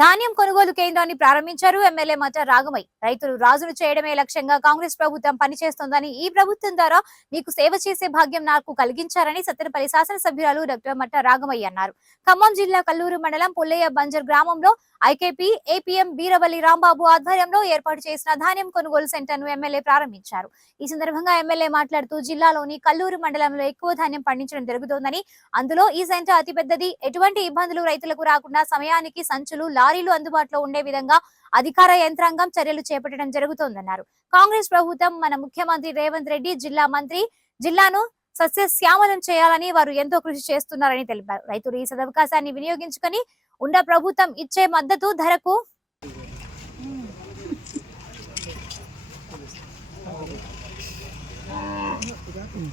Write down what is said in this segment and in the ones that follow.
ధాన్యం కొనుగోలు కేంద్రాన్ని ప్రారంభించారు. ఎమ్మెల్యే మట రాగమయ్య రైతులు రాజును చేయడమే లక్ష్యంగా కాంగ్రెస్ ప్రభుత్వం పనిచేస్తోందని ఈ ప్రభుత్వం ద్వారా మీకు సేవ చేసే భాగ్యం నాకు కలిగించారని సత్తెనపల్లి శాసనసభ్యురాలు డాక్టర్ మట్ట రాగమయ్య అన్నారు. ఖమ్మం జిల్లా కల్లూరు మండలం పుల్లయ్య బంజర్ గ్రామంలో ఐకేపీ ఏపీఎం బీరవల్లి రాంబాబు ఆధ్వర్యంలో ఏర్పాటు చేసిన ధాన్యం కొనుగోలు సెంటర్ను ఎమ్మెల్యే ప్రారంభించారు. ఈ సందర్భంగా ఎమ్మెల్యే మాట్లాడుతూ జిల్లాలోని కల్లూరు మండలంలో ఎక్కువ ధాన్యం పండించడం జరుగుతోందని అందులో ఈ సెంటర్ అతిపెద్దది. ఎటువంటి ఇబ్బందులు రైతులకు రాకుండా సమయానికి సంచులు లారీలు అందుబాటులో ఉండే విధంగా అధికార యంత్రాంగం చర్యలు చేపట్టడం జరుగుతోందన్నారు. కాంగ్రెస్ ప్రభుత్వం మన ముఖ్యమంత్రి రేవంత్ రెడ్డి జిల్లా మంత్రి జిల్లాను సస్యశ్యామలం చేయాలని వారు ఎంతో కృషి చేస్తున్నారని తెలిపారు. రైతులు ఈ సదవకాశాన్ని వినియోగించుకొని ఉన్న ప్రభుత్వం ఇచ్చే మద్దతు ధరకు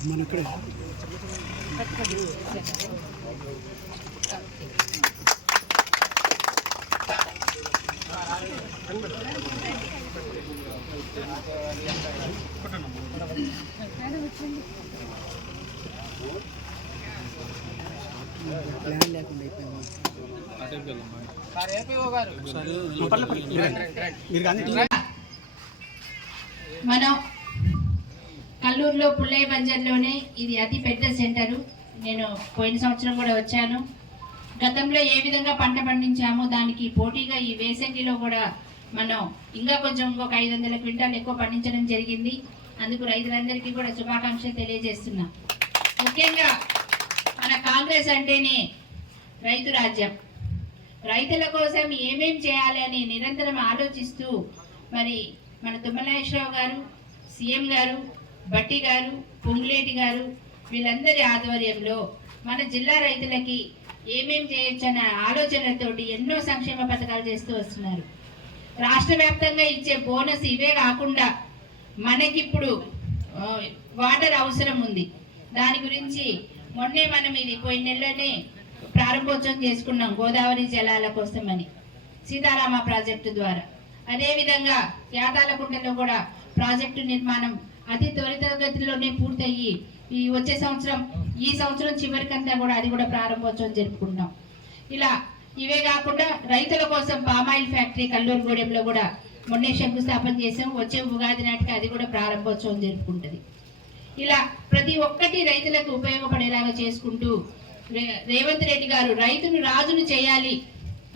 మనక్కడే ప్లాన్ లేకుండా అయిపోయింది మనం కల్లూరులో పుల్లయ్య బంజర్లోనే ఇది అతి పెద్ద సెంటరు. నేను పోయిన సంవత్సరం కూడా వచ్చాను. గతంలో ఏ విధంగా పంట పండించామో దానికి పోటీగా ఈ వేసంగిలో కూడా మనం ఇంకా కొంచెం ఇంకొక ఐదు వందల క్వింటాలు ఎక్కువ పండించడం జరిగింది. అందుకు రైతులందరికీ కూడా శుభాకాంక్షలు తెలియజేస్తున్నా. ముఖ్యంగా మన కాంగ్రెస్ అంటేనే రైతు రాజ్యం. రైతుల కోసం ఏమేం చేయాలి అని నిరంతరం ఆలోచిస్తూ మరి మన తుమ్మనాగేశ్వరరావు గారు సీఎం గారు భట్టి గారు పొంగులేటి గారు వీళ్ళందరి ఆధ్వర్యంలో మన జిల్లా రైతులకి ఏమేం చేయొచ్చన్న ఆలోచనలతోటి ఎన్నో సంక్షేమ పథకాలు చేస్తూ వస్తున్నారు. రాష్ట్ర వ్యాప్తంగా ఇచ్చే బోనస్ ఇవే కాకుండా మనకిప్పుడు ఇప్పుడు వాటర్ అవసరం ఉంది. దాని గురించి మొన్నే మనం ఇది పోయిన నెలలోనే ప్రారంభోత్సవం చేసుకున్నాం గోదావరి జలాల కోసమని సీతారామ ప్రాజెక్టు ద్వారా. అదేవిధంగా యాతాలకుంటలో కూడా ప్రాజెక్టు నిర్మాణం అతి త్వరితగతిలోనే పూర్తయ్యి ఈ వచ్చే సంవత్సరం ఈ సంవత్సరం చివరికంతా కూడా అది కూడా ప్రారంభోత్సవం జరుపుకుంటాం ఇలా ఇవే కాకుండా రైతుల కోసం పామాయిల్ ఫ్యాక్టరీ కల్లూరుగూడెంలో కూడా మొన్నే శంకుస్థాపన చేసాం వచ్చే ఉగాది నాటికి అది కూడా ప్రారంభోత్సవం జరుపుకుంటుంది. ఇలా ప్రతి ఒక్కటి రైతులకు ఉపయోగపడేలాగా చేసుకుంటూ రే- రేవంత్ రెడ్డి గారు రైతును రాజును చేయాలి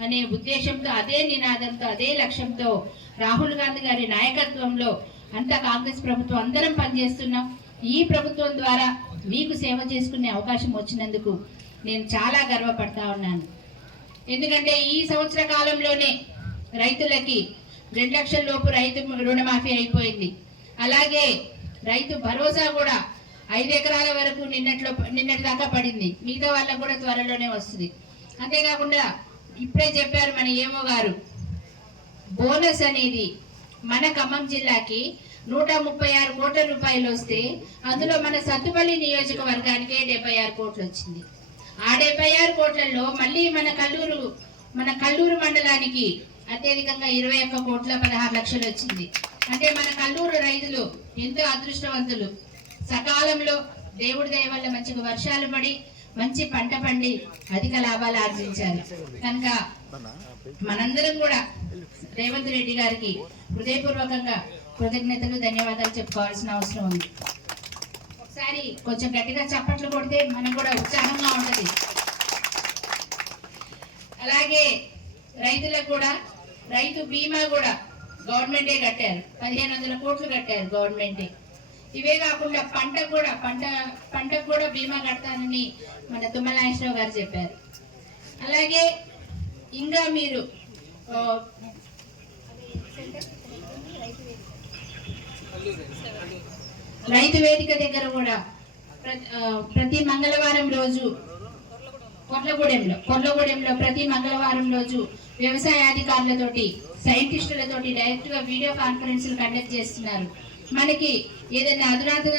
అనే ఉద్దేశంతో అదే నినాదంతో అదే లక్ష్యంతో రాహుల్ గాంధీ గారి నాయకత్వంలో అంతా కాంగ్రెస్ ప్రభుత్వం అందరం పనిచేస్తున్నాం. ఈ ప్రభుత్వం ద్వారా మీకు సేవ చేసుకునే అవకాశం వచ్చినందుకు నేను చాలా గర్వపడతా ఉన్నాను. ఎందుకంటే ఈ సంవత్సర కాలంలోనే రైతులకి రెండు లక్షల లోపు రైతు రుణమాఫీ అయిపోయింది. అలాగే రైతు భరోసా కూడా ఐదు ఎకరాల వరకు నిన్నట్లో నిన్నటి దాకా పడింది. మిగతా వాళ్ళకు కూడా త్వరలోనే వస్తుంది. అంతేకాకుండా ఇప్పుడే చెప్పారు మన ఏమో గారు బోనస్ అనేది మన ఖమ్మం జిల్లాకి నూట ముప్పై ఆరు కోట్ల రూపాయలు వస్తే అందులో మన సత్తుపల్లి నియోజకవర్గానికే డెబ్బై ఆరు కోట్లు వచ్చింది. ఆ డెబ్బై ఆరు కోట్లలో మళ్ళీ మన కల్లూరు మన కల్లూరు మండలానికి అత్యధికంగా ఇరవై ఒక్క కోట్ల పదహారు లక్షలు వచ్చింది. అంటే మన కల్లూరు రైతులు ఎంతో అదృష్టవంతులు. సకాలంలో దేవుడి దయ వల్ల మంచిగా వర్షాలు పడి మంచి పంట పండి అధిక లాభాలు ఆర్జించారు. కనుక మనందరం కూడా రేవంత్ రెడ్డి గారికి హృదయపూర్వకంగా కృతజ్ఞతలు ధన్యవాదాలు చెప్పుకోవాల్సిన అవసరం ఉంది. ఒకసారి కొంచెం గట్టిగా చప్పట్లు కొడితే మనం కూడా ఉత్సాహంగా ఉంటుంది. అలాగే రైతులకు కూడా రైతు బీమా కూడా గవర్నమెంటే కట్టారు. పదిహేను వందల కోట్లు కట్టారు గవర్నమెంటే. ఇవే కాకుండా పంట కూడా పంట పంటకు కూడా బీమా కడతానని మన తుమ్మనాగేశ్వరరావు గారు చెప్పారు. అలాగే ఇంకా మీరు రైతు వేదిక దగ్గర కూడా ప్రతి మంగళవారం రోజు కొట్లగూడెంలో కొట్లగూడెంలో ప్రతి మంగళవారం రోజు వ్యవసాయ అధికారులతోటి సైంటిస్టులతోటి డైరెక్ట్గా వీడియో కాన్ఫరెన్స్లు కండక్ట్ చేస్తున్నారు. మనకి ఏదైనా అధునాతన